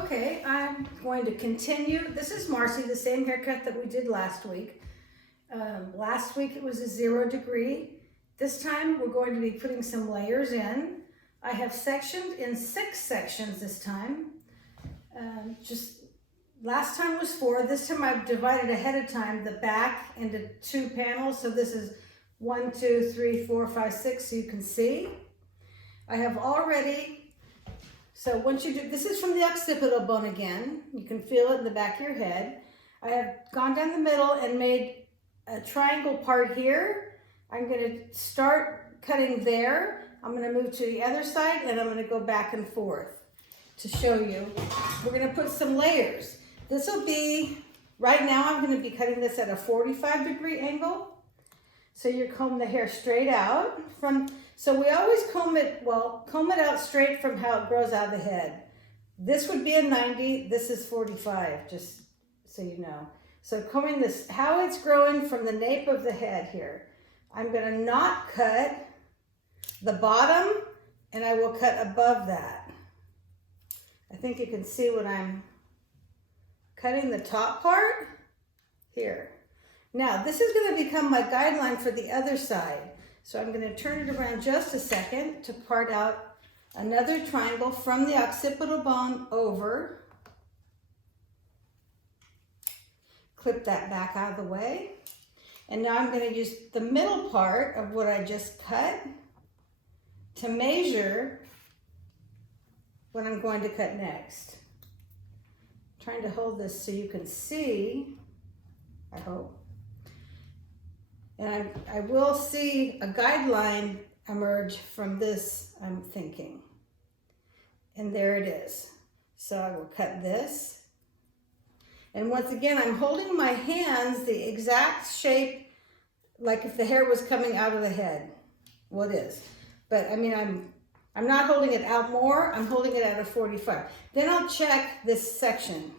Okay, I'm going to continue. This is Marcy, the same haircut that we did last week. Last week it was a 0 degree. This time we're going to be putting some layers in. I have sectioned in 6 sections this time. Just last time was 4. This time I've divided ahead of time the back into 2 panels. So this is 1, 2, 3, 4, 5, 6, so you can see. I have already. So once you do, this is from the occipital bone again. You can feel it in the back of your head. I have gone down the middle and made a triangle part here. I'm going to start cutting there. I'm going to move to the other side and I'm going to go back and forth to show you. We're going to put some layers. This will be, right now I'm going to be cutting this at a 45-degree angle. So you comb the hair straight out from, so we always comb it out straight from how it grows out of the head. This would be a 90, this is 45, just so you know. So combing this, how it's growing from the nape of the head here. I'm gonna not cut the bottom and I will cut above that. I think you can see when I'm cutting the top part here. Now, this is going to become my guideline for the other side. So I'm going to turn it around just a second to part out another triangle from the occipital bone over. Clip that back out of the way. And now I'm going to use the middle part of what I just cut to measure what I'm going to cut next. I'm trying to hold this so you can see, I hope. And I will see a guideline emerge from this, I'm thinking. And there it is. So I will cut this. And once again, I'm holding my hands the exact shape, like if the hair was coming out of the head. Well, it is. But I mean, I'm not holding it out more, I'm holding it at a 45. Then I'll check this section.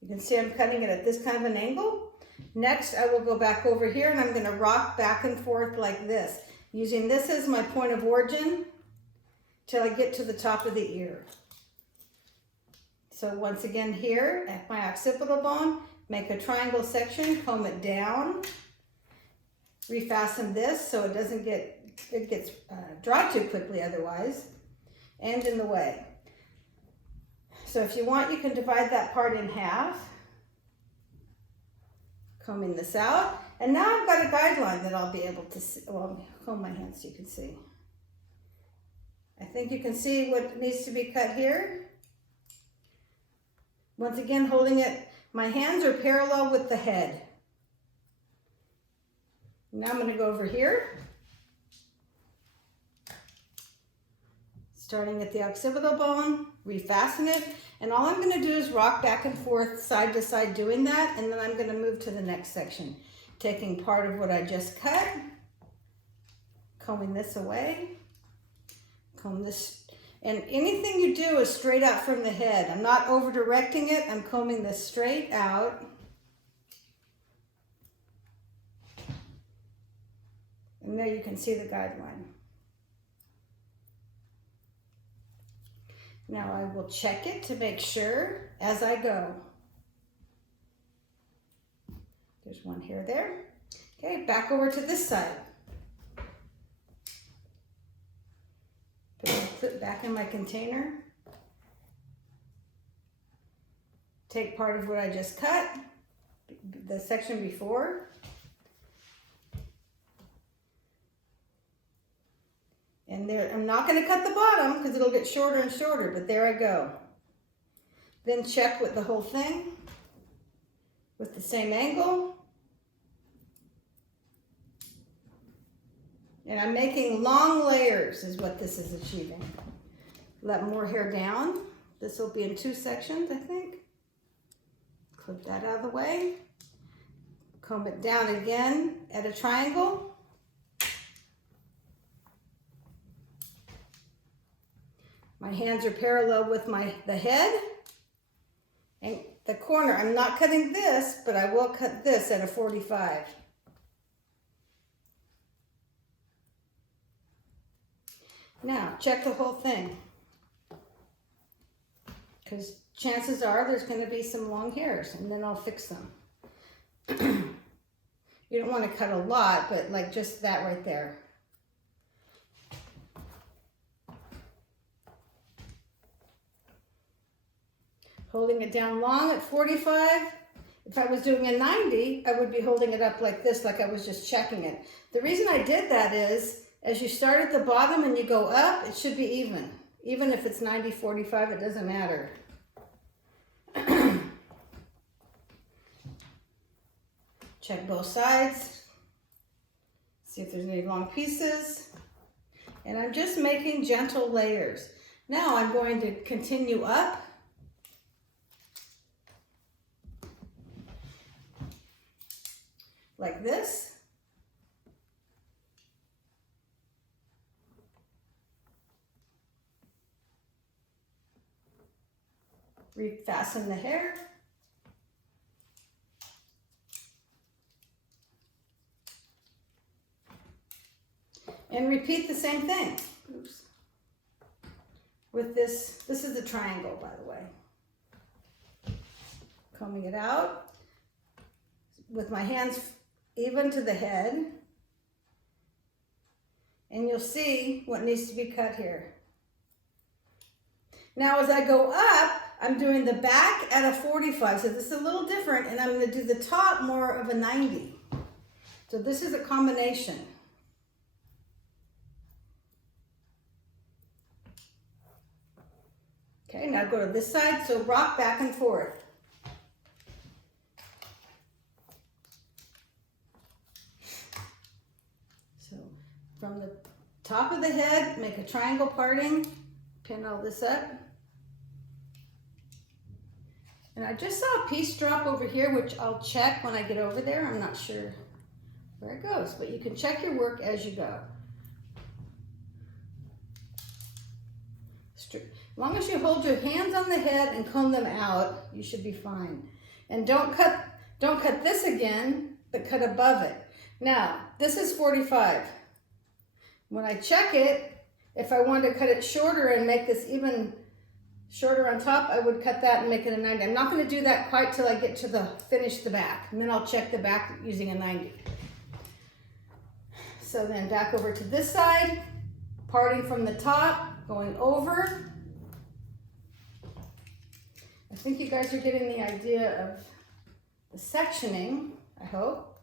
You can see I'm cutting it at this kind of an angle. Next, I will go back over here and I'm going to rock back and forth like this, using this as my point of origin till I get to the top of the ear. So once again here at my occipital bone, make a triangle section, comb it down, refasten this so it doesn't get, it gets dry too quickly otherwise, and in the way. So if you want, you can divide that part in half. Combing this out, and now I've got a guideline that I'll be able to see. Well, comb my hands so you can see. I think you can see what needs to be cut here. Once again, holding it, my hands are parallel with the head. Now I'm going to go over here, starting at the occipital bone, refasten it. And all I'm going to do is rock back and forth, side to side, doing that. And then I'm going to move to the next section, taking part of what I just cut, combing this away, comb this. And anything you do is straight out from the head. I'm not over directing it. I'm combing this straight out. And there you can see the guideline. Now I will check it to make sure as I go. There's one hair there. Okay, back over to this side. Put it back in my container. Take part of what I just cut, the section before. And there, I'm not going to cut the bottom because it'll get shorter and shorter, but there I go. Then check with the whole thing with the same angle. And I'm making long layers is what this is achieving. Let more hair down. This will be in 2 sections, I think. Clip that out of the way. Comb it down again at a triangle. My hands are parallel with the head. And the corner, I'm not cutting this, but I will cut this at a 45. Now, check the whole thing. because chances are there's going to be some long hairs, and then I'll fix them. You don't want to cut a lot, but like just that right there. Holding it down long at 45. If I was doing a 90, I would be holding it up like this, like I was just checking it. The reason I did that is, as you start at the bottom and you go up, it should be even. Even if it's 90, 45, it doesn't matter. Check both sides. See if there's any long pieces. And I'm just making gentle layers. Now I'm going to continue up. Like this. Refasten the hair. And repeat the same thing. Oops. With this is a triangle, by the way. Combing it out with my hands even to the head. And you'll see what needs to be cut here. Now as I go up, I'm doing the back at a 45, so this is a little different, and I'm going to do the top more of a 90. So this is a combination. Okay, now go to this side, so rock back and forth. So from the top of the head, make a triangle parting, pin all this up. And I just saw a piece drop over here, which I'll check when I get over there. I'm not sure where it goes, but you can check your work as you go. As long as you hold your hands on the head and comb them out, you should be fine. And don't cut this again, but cut above it. Now, this is 45. When I check it, if I want to cut it shorter and make this even shorter on top, I would cut that and make it a 90. I'm not going to do that quite till I get to finish the back, and then I'll check the back using a 90. So then back over to this side, parting from the top, going over. I think you guys are getting the idea of the sectioning, I hope.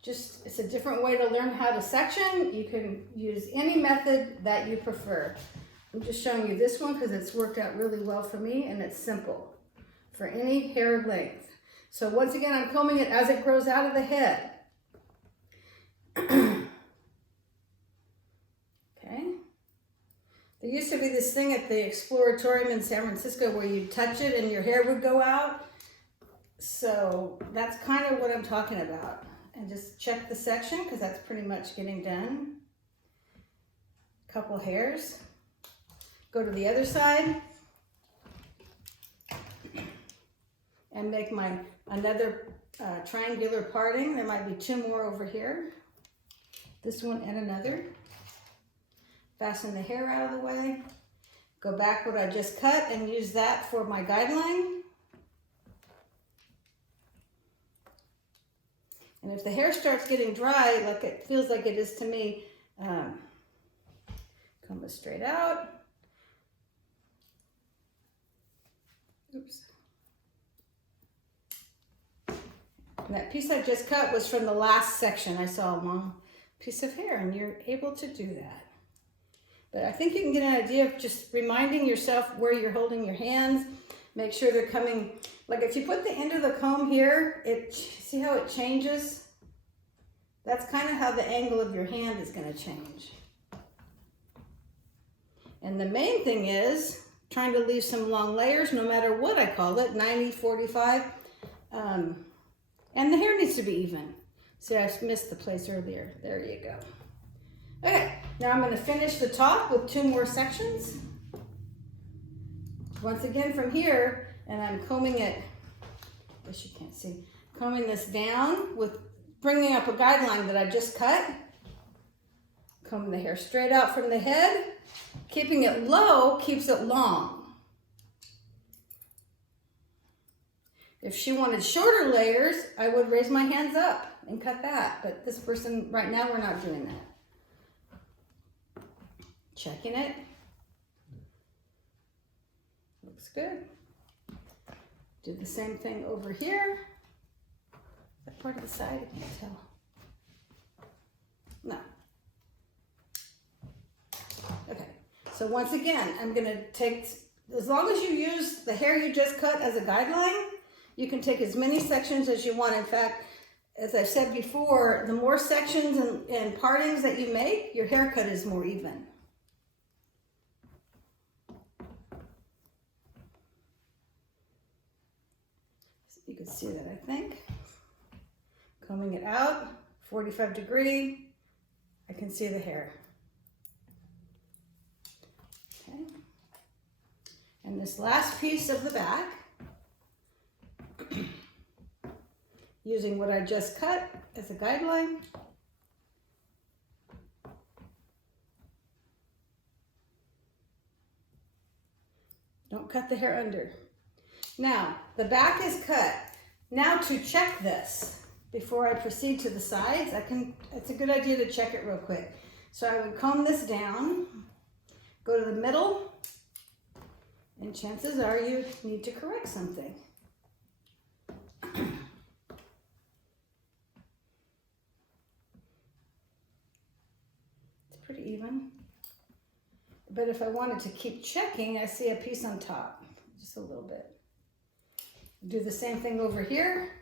Just, it's a different way to learn how to section. You can use any method that you prefer. I'm just showing you this one because it's worked out really well for me, and it's simple for any hair length. So once again, I'm combing it as it grows out of the head. Okay. There used to be this thing at the Exploratorium in San Francisco where you touch it and your hair would go out. So that's kind of what I'm talking about. And just check the section because that's pretty much getting done. Couple hairs. Go to the other side and make another triangular parting. There might be two more over here. This one and another. Fasten the hair out of the way. Go back what I just cut and use that for my guideline. And if the hair starts getting dry, like it feels like it is to me, comb it straight out. Oops. And that piece I just cut was from the last section. I saw a long piece of hair, and you're able to do that. But I think you can get an idea of just reminding yourself where you're holding your hands. Make sure they're coming, like if you put the end of the comb here, see how it changes? That's kind of how the angle of your hand is going to change. And the main thing is trying to leave some long layers, no matter what I call it, 90, 45. And the hair needs to be even. See, I missed the place earlier. There you go. Okay, now I'm going to finish the top with two more sections. Once again from here, and I'm combing it, I guess you can't see, combing this down with bringing up a guideline that I just cut. Combing the hair straight out from the head. Keeping it low keeps it long. If she wanted shorter layers, I would raise my hands up and cut that. But this person, right now, we're not doing that. Checking it. Looks good. Do the same thing over here. That part of the side, I can't tell. No. Okay, so once again, I'm gonna take, as long as you use the hair you just cut as a guideline, you can take as many sections as you want. In fact, as I've said before, the more sections and partings that you make, your haircut is more even. You can see that, I think. Combing it out, 45 degree, I can see the hair. Okay. And this last piece of the back, using what I just cut as a guideline. Don't cut the hair under. Now, the back is cut. Now to check this, before I proceed to the sides, it's a good idea to check it real quick. So I would comb this down, go to the middle, and chances are you need to correct something. It's pretty even. But if I wanted to keep checking, I see a piece on top, just a little bit. Do the same thing over here.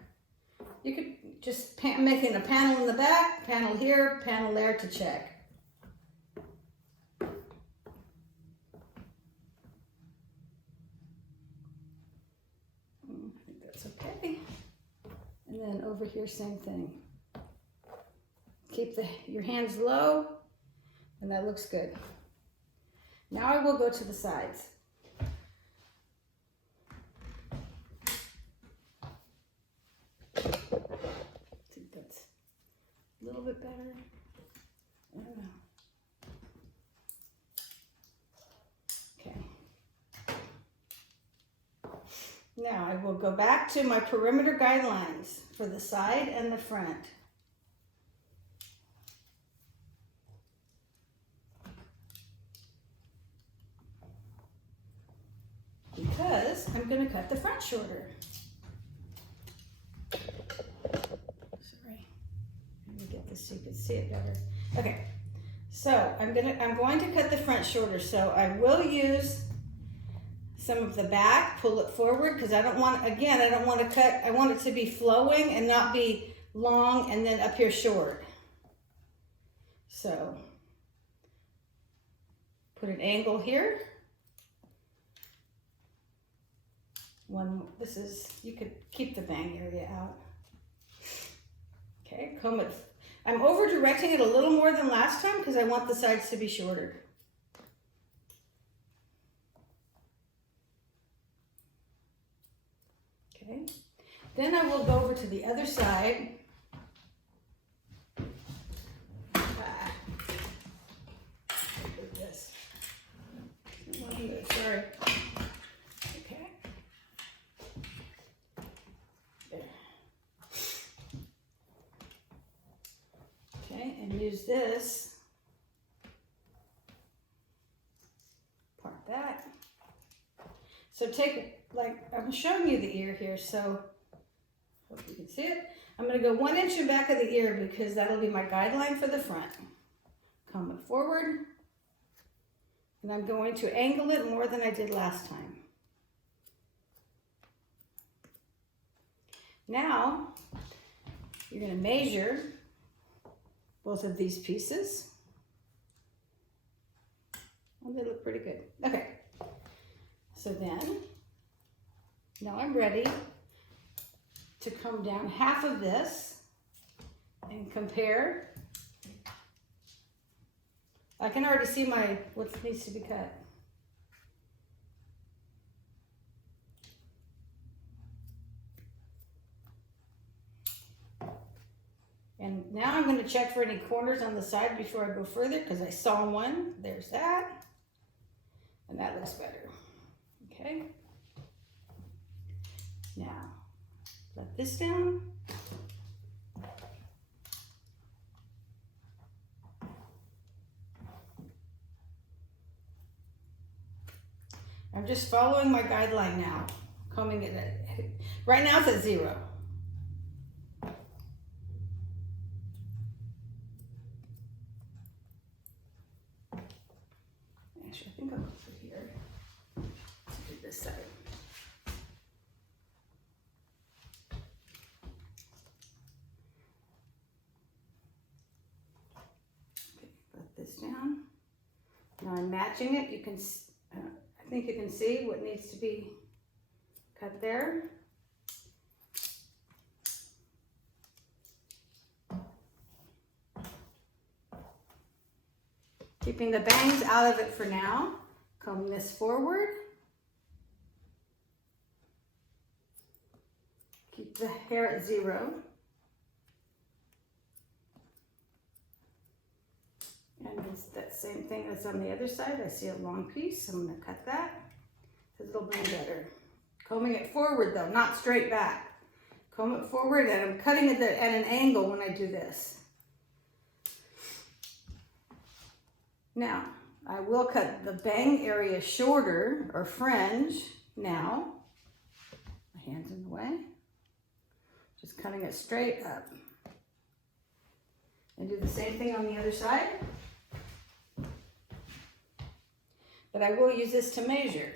You could just making a panel in the back, panel here, panel there to check. I think that's okay. And then over here, same thing. Keep your hands low, and that looks good. Now I will go to the sides. I think that's a little bit better. I don't know. Okay. Now I will go back to my perimeter guidelines for the side and the front. Because I'm going to cut the front shorter. Sorry, let me get this so you can see it better. Okay, so I'm going to cut the front shorter. So I will use some of the back, pull it forward, because I don't want, again, I don't want to cut, I want it to be flowing and not be long and then up here short. So put an angle here. This is, you could keep the bang area out. Okay, comb it. I'm over directing it a little more than last time because I want the sides to be shorter. Okay, then I will go over to the other side. This. Sorry. And use this, part that. So take, like, I'm showing you the ear here, so hope you can see it. I'm going to go 1 inch in back of the ear because that'll be my guideline for the front. Comb it forward, and I'm going to angle it more than I did last time. Now, you're going to measure both of these pieces. Oh, they look pretty good. Okay, so then, now I'm ready to come down half of this and compare. I can already see what needs to be cut. And now I'm going to check for any corners on the side before I go further because I saw one. There's that. And that looks better. Okay. Now, Let this down. I'm just following my guideline now, combing it at, right now it's at 0. Actually, I think I'll put it here. Let's do this side. Okay, put this down. Now I'm matching it. You can, I think you can see what needs to be cut there. Keeping the bangs out of it for now. Comb this forward. Keep the hair at 0. And it's that same thing that's on the other side. I see a long piece, so I'm going to cut that because it'll blend better. Combing it forward though, not straight back. Comb it forward, and I'm cutting it at an angle when I do this. Now, I will cut the bang area shorter, or fringe, now. My hand's in the way. Just cutting it straight up. And do the same thing on the other side. But I will use this to measure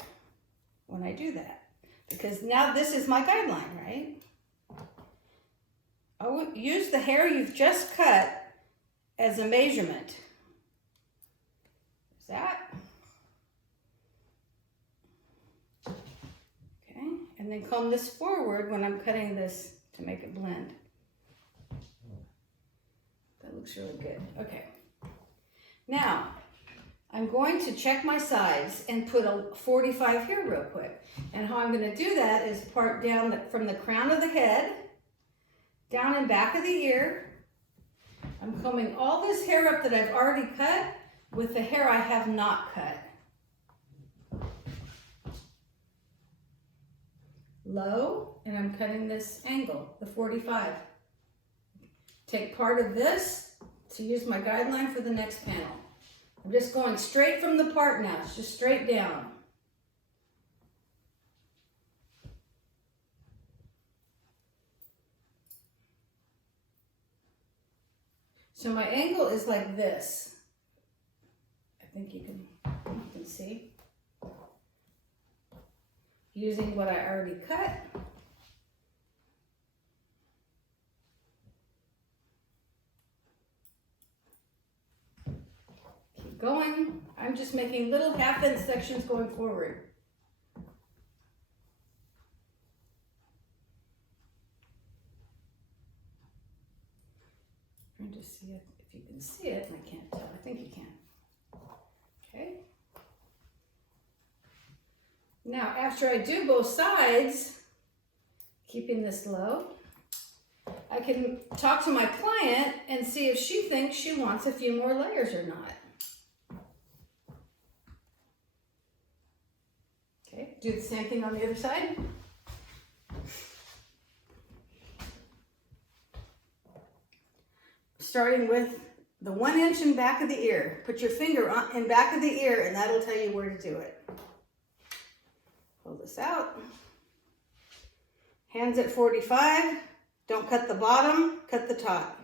when I do that. Because now this is my guideline, right? I will use the hair you've just cut as a measurement. That. Okay, and then comb this forward when I'm cutting this to make it blend. That looks really good. Okay. Now, I'm going to check my sides and put a 45 here real quick. And how I'm going to do that is part down from the crown of the head, down and back of the ear. I'm combing all this hair up that I've already cut with the hair I have not cut. Low, and I'm cutting this angle, the 45. Take part of this to use my guideline for the next panel. I'm just going straight from the part now, it's just straight down. So my angle is like this. I think you can see. Using what I already cut. Keep going. I'm just making little half-inch sections going forward. Trying to see if you can see it. I can't tell. I think you can. Okay. Now, after I do both sides, keeping this low, I can talk to my client and see if she thinks she wants a few more layers or not. Okay, do the same thing on the other side. Starting with the 1 inch in back of the ear. Put your finger in back of the ear and that'll tell you where to do it. Pull this out. Hands at 45. Don't cut the bottom, cut the top.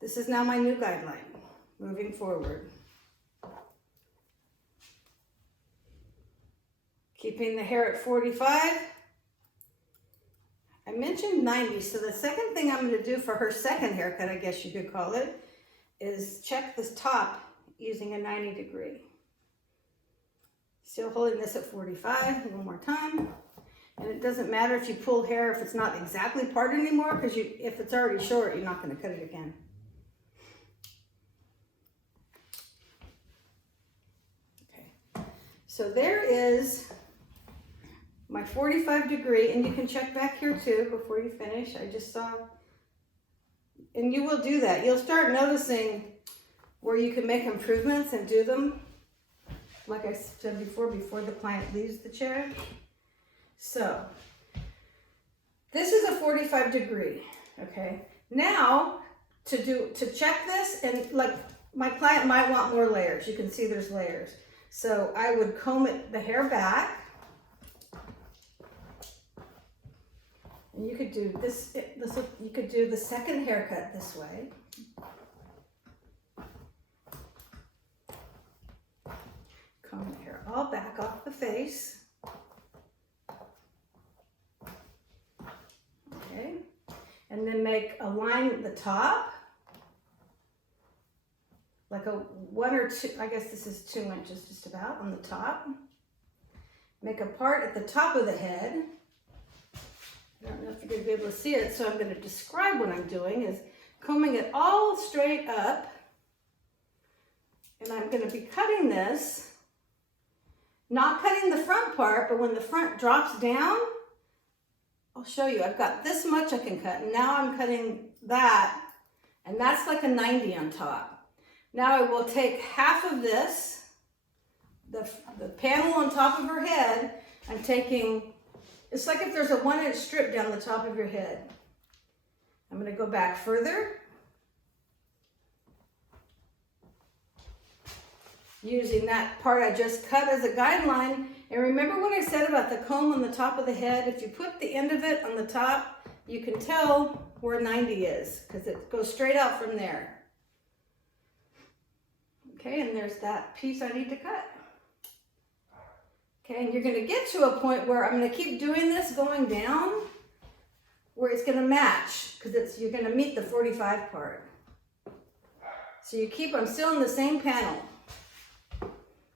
This is now my new guideline, moving forward. Keeping the hair at 45. I mentioned 90, so the second thing I'm going to do for her second haircut, I guess you could call it, is check this top using a 90 degree. Still holding this at 45, one more time. And it doesn't matter if you pull hair if it's not exactly part anymore, because if it's already short, you're not going to cut it again. Okay, so there is my 45 degree, and you can check back here too before you finish. I just saw, and you will do that. You'll start noticing where you can make improvements and do them, like I said before the client leaves the chair. So, This is a 45 degree, okay? Now, to check this, and like my client might want more layers. You can see there's layers. So I would comb the hair back. And you could do this, you could do the second haircut this way. Comb the hair all back off the face. Okay. And then make a line at the top. Like a 1 or 2, I guess this is 2 inches just about on the top. Make a part at the top of the head. I don't know if you're going to be able to see it, so I'm going to describe what I'm doing is combing it all straight up. And I'm going to be cutting this, not cutting the front part, but when the front drops down, I'll show you. I've got this much I can cut, and now I'm cutting that, and that's like a 90 on top. Now I will take half of this, the panel on top of her head, I'm taking, it's like if there's a 1 inch strip down the top of your head. I'm going to go back further, using that part I just cut as a guideline. And remember what I said about the comb on the top of the head? If you put the end of it on the top, you can tell where 90 is, because it goes straight out from there. Okay, and there's that piece I need to cut. Okay, and you're going to get to a point where I'm going to keep doing this going down, where it's going to match, because you're going to meet the 45 part. So you keep, I'm still in the same panel,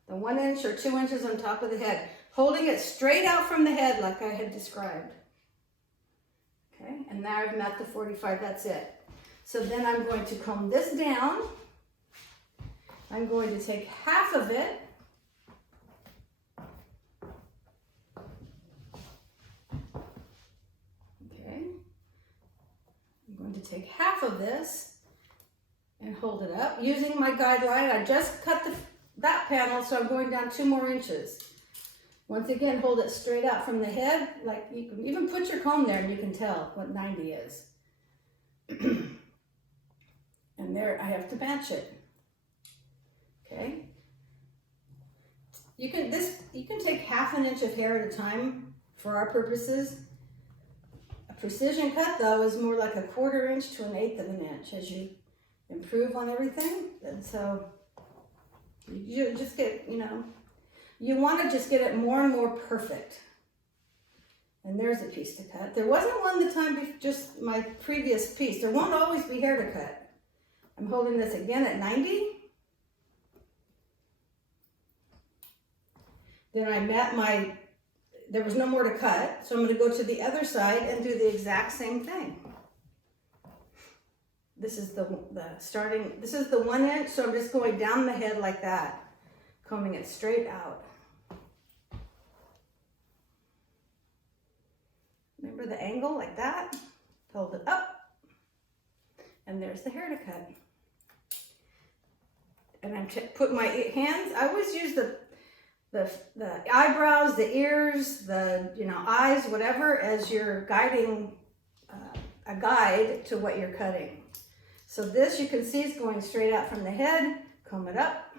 the 1 inch or 2 inches on top of the head, holding it straight out from the head like I had described. Okay, and now I've met the 45, that's it. So then I'm going to comb this down. I'm going to take half of it, okay, I'm going to take half of this and hold it up. Using my guideline, I just cut that panel, so I'm going down 2 more inches. Once again, hold it straight out from the head, like you can even put your comb there and you can tell what 90 is. And there, I have to match it. Okay, you can take half an inch of hair at a time for our purposes. A precision cut though is more like a 1/4 inch to 1/8 of an inch as you improve on everything. And so you just get, you want to just get it more and more perfect. And there's a piece to cut. There wasn't one the time before, just my previous piece. There won't always be hair to cut. I'm holding this again at 90. Then I met there was no more to cut, so I'm going to go to the other side and do the exact same thing. This is this is the 1 inch, so I'm just going down the head like that, combing it straight out. Remember the angle like that? Hold it up, and there's the hair to cut. And I'm put my hands, I always use the eyebrows, the ears, the eyes, whatever, as you're guiding a guide to what you're cutting. So this you can see is going straight out from the head, comb it up,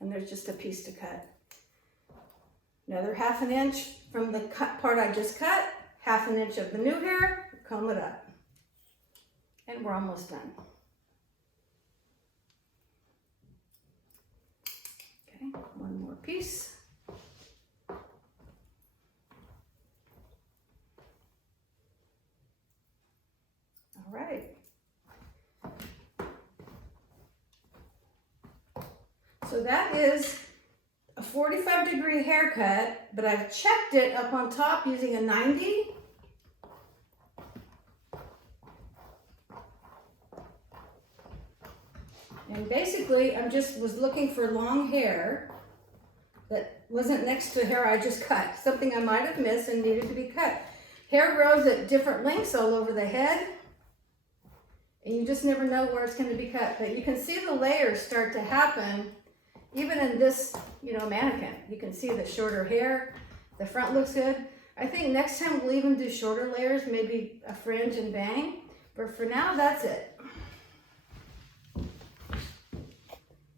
and there's just a piece to cut. Another 1/2 inch from the part I just cut, 1/2 inch of the new hair, comb it up. And we're almost done. Okay, one more piece. All right. So that is a 45-degree haircut, but I've checked it up on top using a 90. And basically, I just was looking for long hair that wasn't next to hair I just cut. Something I might have missed and needed to be cut. Hair grows at different lengths all over the head, and you just never know where it's going to be cut. But you can see the layers start to happen even in this, mannequin. You can see the shorter hair. The front looks good. I think next time we'll even do shorter layers, maybe a fringe and bang. But for now, that's it.